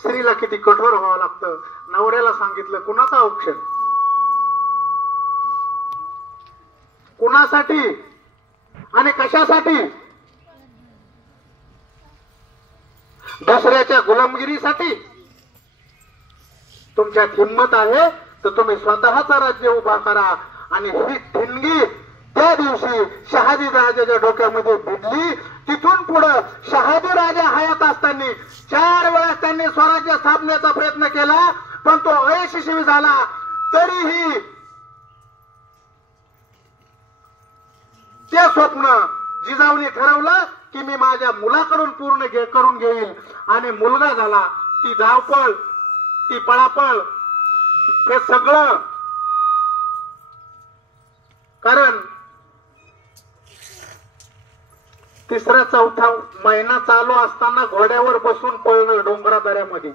स्त्रीला किती कठोर व्हावं लागतं. नवऱ्याला सांगितलं कुणाचं औक्षण, कुणासाठी आणि कशासाठी? दुसऱ्याच्या गुलामगिरीसाठी? तुमच्यात हिंमत आहे तर तुम्ही स्वतःचा राज्य उभा करा. आणि ही ठिणगी त्या दिवशी शहाजी राजाच्या डोक्यामध्ये भिडली. तिथून पुढे शहाजी राजा हयात असताना 4 वेळा त्यांनी स्वराज्य स्थापनेचा प्रयत्न केला, पण तो अयशस्वी झाला. तरीही ते स्वप्न जिजाऊने ठरवलं की मी माझ्या मुलाकडून पूर्ण करून घेईल. आणि मुलगा झाला. ती धावपळ, ती पळापळ, हे सगळं कारण 3रा 4था महिना चालू असताना घोड्यावर बसून पळणं डोंगरादऱ्यामध्ये.